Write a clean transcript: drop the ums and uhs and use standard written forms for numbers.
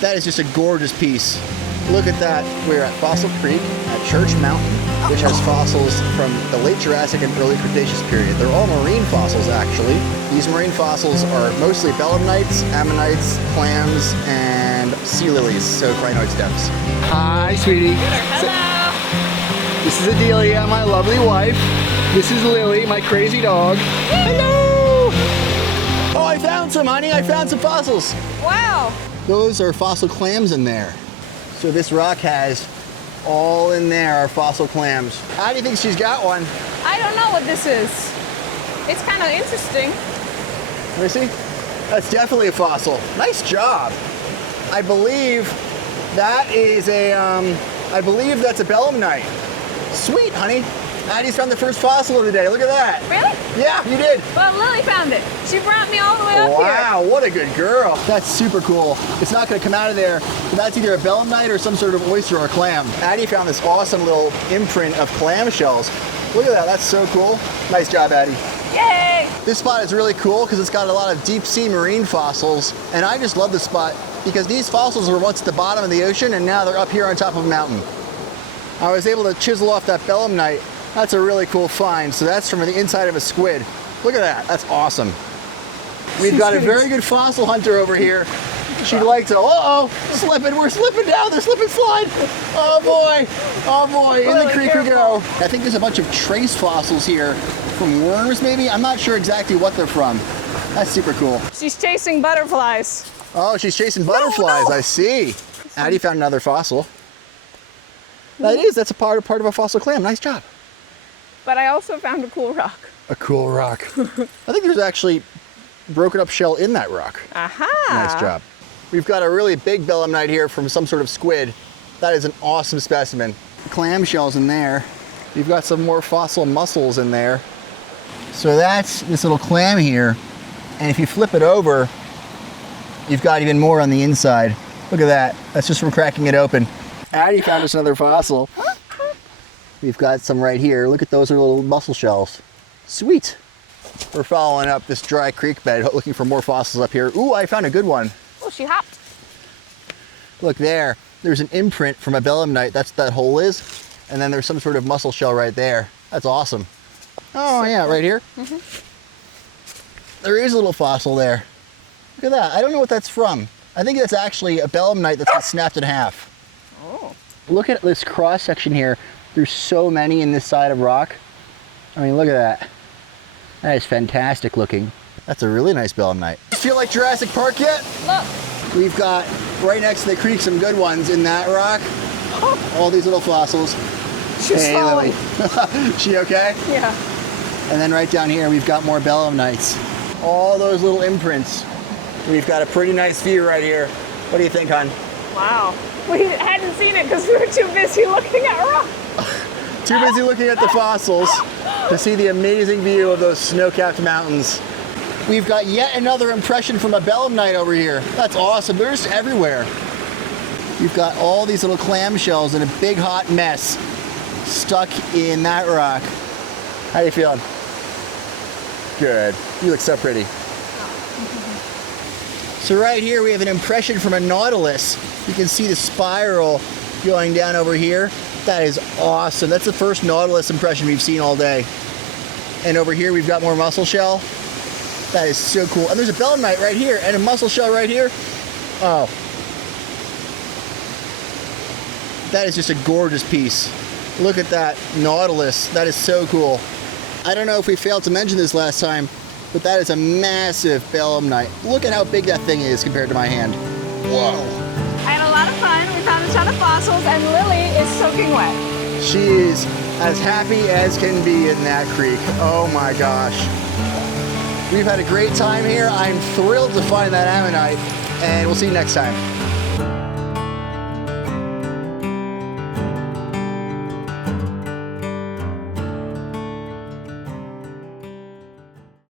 That is just a gorgeous piece. Look at that. We're at Fossil Creek at Church Mountain, which has fossils from the late Jurassic and early Cretaceous period. They're all marine fossils, actually. These marine fossils are mostly belemnites, ammonites, clams, and sea lilies, so crinoid stems. Hi, sweetie. Hello. This is Adelia, my lovely wife. This is Lily, my crazy dog. Hello! Oh, I found some, honey. I found some fossils. Wow. Those are fossil clams in there. So this rock has all in there are fossil clams. How do you think she's got one? I don't know what this is. It's kind of interesting. Let me see. That's definitely a fossil. Nice job. I believe that is a, I believe that's a belemnite. Sweet, honey. Addie's found the first fossil of the day. Look at that. Really? Yeah, you did. Well, Lily found it. She brought me all the way up here. Wow, what a good girl. That's super cool. It's not going to come out of there, but that's either a belemnite or some sort of oyster or clam. Addie found this awesome little imprint of clam shells. Look at that. That's so cool. Nice job, Addie. Yay! This spot is really cool because it's got a lot of deep sea marine fossils, and I just love this spot because these fossils were once at the bottom of the ocean and now they're up here on top of a mountain. I was able to chisel off that belemnite. That's a really cool find. So that's from the inside of a squid. Look at that. That's awesome. We've got a very good fossil hunter over here. She likes it. Uh-oh, slipping. We're slipping down the slip and slide. Oh boy. Oh boy. In the creek we go. I think there's a bunch of trace fossils here from worms maybe. I'm not sure exactly what they're from. That's super cool. She's chasing butterflies. Oh, she's chasing butterflies. No. I see. Addie found another fossil. That's a part of a fossil clam. Nice job. But I also found a cool rock. A cool rock. I think there's actually broken up shell in that rock. Aha! Nice job. We've got a really big belemnite here from some sort of squid. That is an awesome specimen. Clam shells in there. We've got some more fossil mussels in there. So that's this little clam here. And if you flip it over, you've got even more on the inside. Look at that. That's just from cracking it open. Addie found us another fossil. We've got some right here. Look at those are little mussel shells. Sweet. We're following up this dry creek bed, looking for more fossils up here. Ooh, I found a good one. Oh, she hopped. Look there. There's an imprint from a belemnite. That's what that hole is. And then there's some sort of mussel shell right there. That's awesome. Oh yeah, right here. There is a little fossil there. Look at that. I don't know what that's from. I think that's actually a belemnite that's been snapped in half. Oh. Look at this cross section here. There's so many in this side of rock. I mean, look at that. That is fantastic looking. That's a really nice belemnite. Feel like Jurassic Park yet? Look. We've got right next to the creek some good ones in that rock. Oh. All these little fossils. She's Hey, falling. Lily. She okay? Yeah. And then right down here we've got more belemnites. All those little imprints. We've got a pretty nice view right here. What do you think, hon? Wow. We hadn't seen it because we were too busy looking at rock. Too busy looking at the fossils to see the amazing view of those snow-capped mountains. We've got yet another impression from a belemnite over here. That's awesome. They're just everywhere. We've got all these little clam shells in a big hot mess stuck in that rock. How you feeling? Good. You look so pretty. So right here we have an impression from a nautilus. You can see the spiral going down over here. That is awesome. That's the first nautilus impression we've seen all day. And over here we've got more mussel shell. That is so cool. And there's a belemnite right here and a mussel shell right here. Oh. That is just a gorgeous piece. Look at that nautilus. That is so cool. I don't know if we failed to mention this last time, but that is a massive belemnite. Look at how big that thing is compared to my hand. Whoa. I had a lot of fun. We found a ton of fossils, and Lily is soaking wet. She is as happy as can be in that creek. Oh my gosh. We've had a great time here. I'm thrilled to find that ammonite, and we'll see you next time.